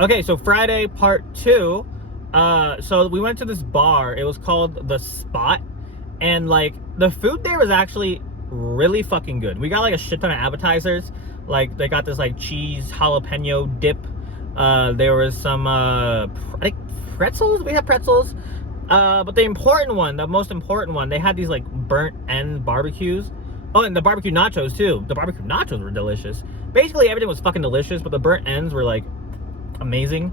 Okay, so Friday part 2. So we went to this bar. It was called The Spot, and like the food there was actually really fucking good. We got like a shit ton of appetizers. Like they got this like cheese jalapeno dip. There was some I think pretzels. We had pretzels. But the most important one, they had these like burnt end barbecues. Oh, and the barbecue nachos too. The barbecue nachos were delicious. Basically everything was fucking delicious, but the burnt ends were like amazing.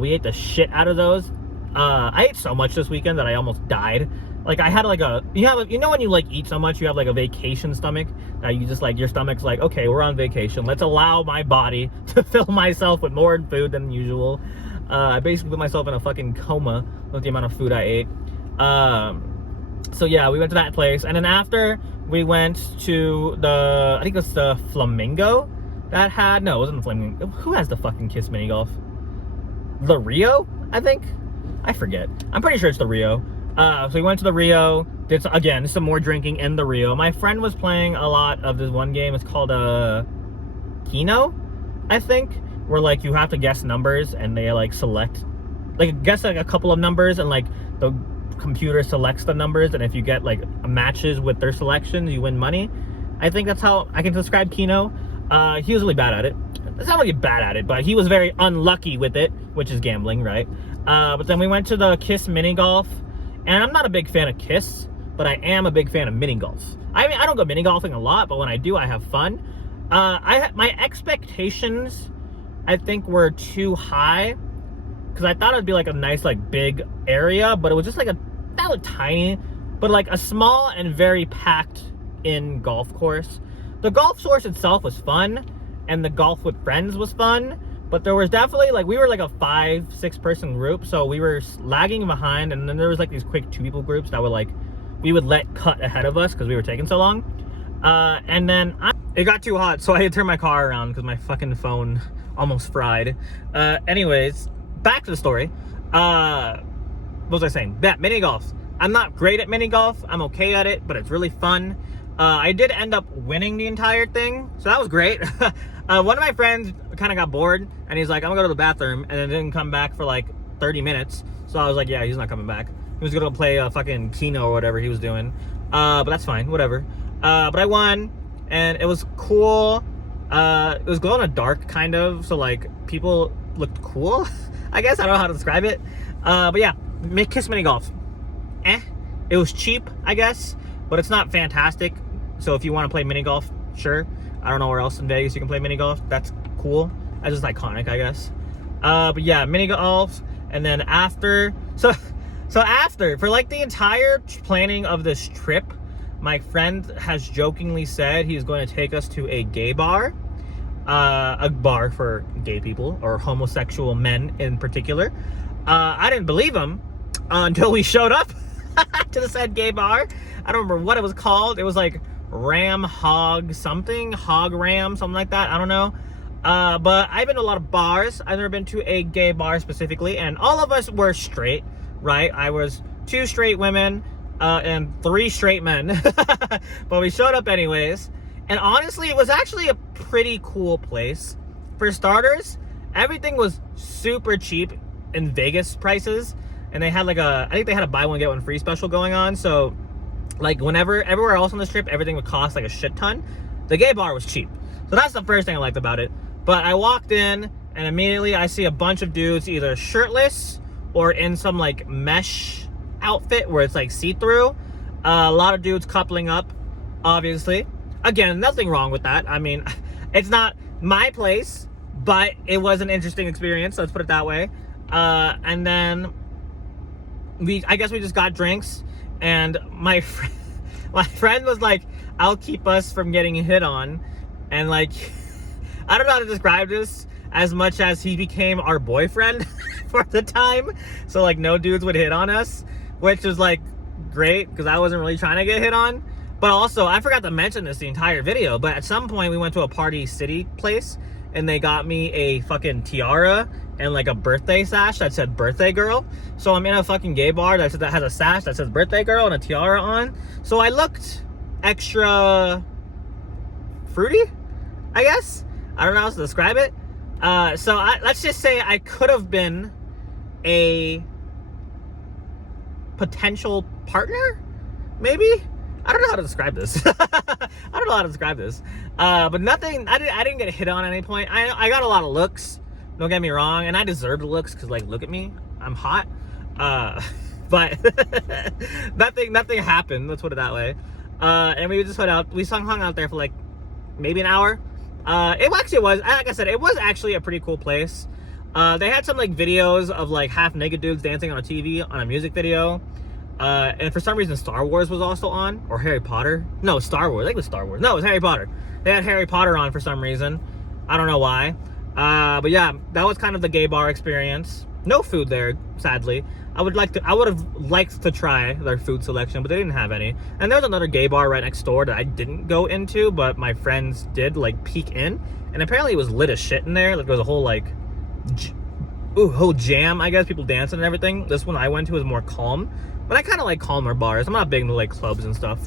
We ate the shit out of those. I ate so much this weekend that I almost died. Like I had like you know when you like eat so much you have like a vacation stomach, you just like your stomach's like, okay, we're on vacation, let's allow my body to fill myself with more food than usual. I basically put myself in a fucking coma with the amount of food I ate. So yeah, we went to that place, and then after we went to I think it was the Flamingo that had, no, it wasn't the Flamingo. Who has the fucking Kiss mini golf? The Rio, I think. I forget. I'm pretty sure it's the Rio. So we went to the Rio, did some more drinking in the Rio. My friend was playing a lot of this one game. It's called Keno, I think, where like you have to guess numbers and they like select, like guess like a couple of numbers, and like the computer selects the numbers, and if you get like matches with their selections, you win money. I think that's how I can describe Keno. He was really bad at it. It's not really bad at it, but he was very unlucky with it, which is gambling, right? But then we went to the Kiss mini golf, and I'm not a big fan of Kiss, but I am a big fan of mini golf. I mean, I don't go mini golfing a lot, but when I do, I have fun. My expectations, I think, were too high, because I thought it'd be like a nice, like big area, but it was just like not tiny, but like a small and very packed in golf course. The golf course itself was fun, and the golf with friends was fun, but there was definitely like, we were like a 5-6 person group, so we were lagging behind, and then there was like these quick 2 people groups that were like, we would let cut ahead of us because we were taking so long. And then it got too hot, so I had to turn my car around because my fucking phone almost fried. Anyways, back to the story. What was I saying? Yeah, mini golf. I'm not great at mini golf. I'm okay at it, but it's really fun. I did end up winning the entire thing, so that was great. One of my friends kind of got bored, and he's like, I'm gonna go to the bathroom, and then didn't come back for like 30 minutes. So I was like, yeah, he's not coming back. He was gonna play fucking Keno or whatever he was doing. But that's fine, whatever. But I won, and it was cool. It was glow in the dark, kind of, so like people looked cool. I guess I don't know how to describe it. But yeah, Kiss mini golf. It was cheap, I guess, but it's not fantastic. So if you want to play mini golf, sure. I don't know where else in Vegas you can play mini golf. That's cool. That's just iconic, I guess. But yeah, mini golf. And then after, so after, for like the entire planning of this trip, my friend has jokingly said he's going to take us to a gay bar. A bar for gay people, or homosexual men in particular. I didn't believe him until we showed up to the said gay bar. I don't remember what it was called. It was like Ram Hog something, Hog Ram, something like that. I don't know. But I've been to a lot of bars. I've never been to a gay bar specifically, and all of us were straight, right? I was 2 straight women and 3 straight men. But we showed up anyways. And honestly, it was actually a pretty cool place. For starters, everything was super cheap in Vegas prices. And they had like I think they had a buy one get one free special going on. So like everywhere else on this trip, everything would cost like a shit ton. The gay bar was cheap. So that's the first thing I liked about it. But I walked in, and immediately I see a bunch of dudes either shirtless or in some like mesh outfit where it's like see-through. A lot of dudes coupling up, obviously. Again, nothing wrong with that. I mean, it's not my place, but it was an interesting experience, let's put it that way. And then I guess we just got drinks, and my friend was like, I'll keep us from getting hit on. And like, I don't know how to describe this, as much as he became our boyfriend for the time. So like no dudes would hit on us, which was like great, because I wasn't really trying to get hit on. But also, I forgot to mention this the entire video, but at some point we went to a Party City place, and they got me a fucking tiara and like a birthday sash that said birthday girl. So I'm in a fucking gay bar that has a sash that says birthday girl and a tiara on. So I looked extra fruity, I guess. I don't know how else to describe it. So let's just say I could have been a potential partner, maybe. I don't know how to describe this. But nothing. I didn't get hit on at any point. I got a lot of looks. Don't get me wrong, and I deserved the looks because, like, look at me, I'm hot. But nothing happened. Let's put it that way. And we just hung out there for like maybe an hour. It actually was, like I said, it was actually a pretty cool place. They had some like videos of like half naked dudes dancing on a TV on a music video. And for some reason Star Wars was also on, or Harry Potter. No, Star Wars. I think it was Star Wars. No, it was Harry Potter. They had Harry Potter on for some reason. I don't know why. But yeah, that was kind of the gay bar experience. No food there, sadly. I would have liked to try their food selection, but they didn't have any. And there was another gay bar right next door that I didn't go into, but my friends did like peek in, and apparently it was lit as shit in there. Like there was a whole like, whole jam, I guess, people dancing and everything. This one I went to was more calm, but I kind of like calmer bars. I'm not big into like clubs and stuff.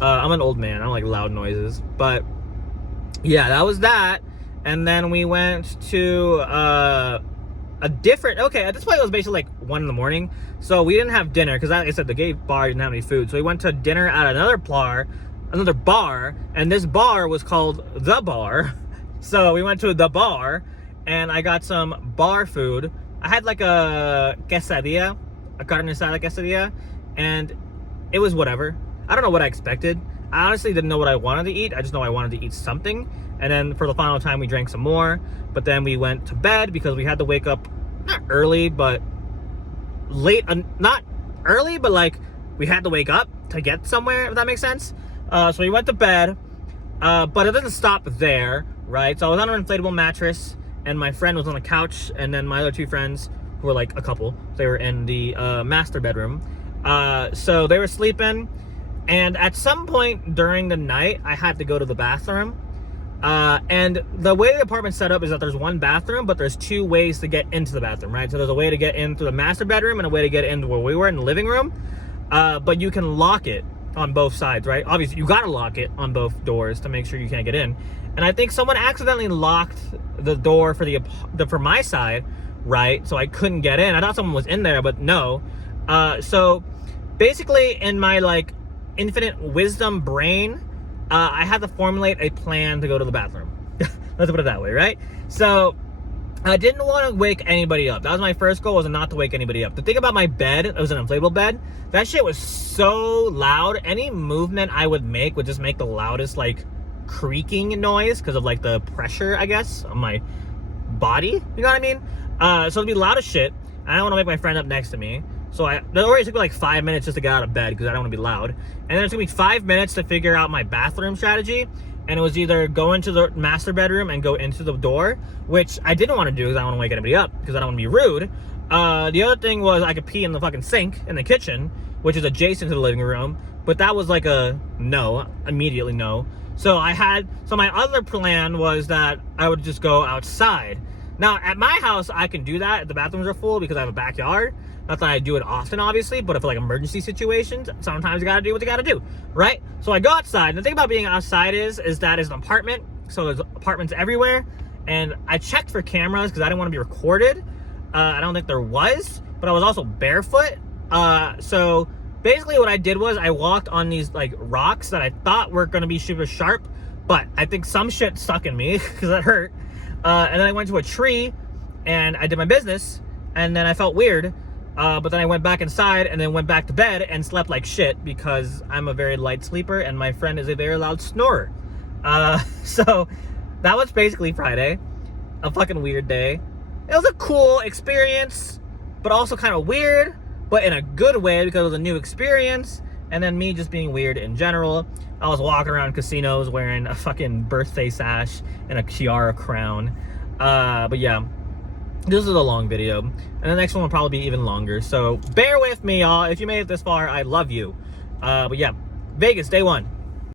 I'm an old man. I don't like loud noises, but yeah, that was that. And then we went to at this point it was basically like 1 in the morning, so we didn't have dinner because, like I said, the gay bar didn't have any food, so we went to dinner at another bar, and this bar was called The Bar. So we went to The Bar, and I got some bar food. I had like a quesadilla, a carne asada quesadilla, and it was whatever. I don't know what I expected. I honestly didn't know what I wanted to eat. I just know I wanted to eat something. And then for the final time, we drank some more. But then we went to bed because we had to wake up, not early, but late. Not early, but like we had to wake up to get somewhere, if that makes sense. So we went to bed. But it doesn't stop there, right? So I was on an inflatable mattress, and my friend was on the couch. And then my other two friends, who were like a couple, they were in the master bedroom. So they were sleeping. And at some point during the night, I had to go to the bathroom. And the way the apartment's set up is that there's one bathroom, but there's two ways to get into the bathroom, right? So there's a way to get into the master bedroom and a way to get into where we were in the living room. But you can lock it on both sides, right? Obviously, you gotta lock it on both doors to make sure you can't get in. And I think someone accidentally locked the door for my side, right? So I couldn't get in. I thought someone was in there, but no. So basically, in my like infinite wisdom brain, I had to formulate a plan to go to the bathroom. Let's put it that way, right? So I didn't want to wake anybody up. That was my first goal, was not to wake anybody up. The thing about my bed, it was an inflatable bed, that shit was so loud. Any movement I would make would just make the loudest like creaking noise because of like the pressure, I guess, on my body. You know what I mean? So it'd be loud as shit. I don't want to wake my friend up next to me. So it already took me like 5 minutes just to get out of bed because I don't want to be loud. And then it took me 5 minutes to figure out my bathroom strategy. And it was either go into the master bedroom and go into the door, which I didn't want to do because I don't want to wake anybody up because I don't want to be rude. The other thing was I could pee in the fucking sink in the kitchen, which is adjacent to the living room. But that was like a no, immediately no. So my other plan was that I would just go outside. Now, at my house, I can do that if the bathrooms are full because I have a backyard. Not that I do it often, obviously, but for like emergency situations, sometimes you gotta do what you gotta do, right? So I go outside, and the thing about being outside is that it's an apartment, so there's apartments everywhere, and I checked for cameras because I didn't want to be recorded. I don't think there was, but I was also barefoot. So basically what I did was I walked on these like rocks that I thought were gonna be super sharp, but I think some shit stuck in me because that hurt. And then I went to a tree, and I did my business, and then I felt weird. But then I went back inside and then went back to bed and slept like shit because I'm a very light sleeper and my friend is a very loud snorer. So that was basically Friday. A fucking weird day. It was a cool experience, but also kind of weird, but in a good way because it was a new experience. And then me just being weird in general. I was walking around casinos wearing a fucking birthday sash and a tiara crown. But yeah. This is a long video, and the next one will probably be even longer, so bear with me, y'all. If you made it this far, I love you. But yeah, Vegas, day one.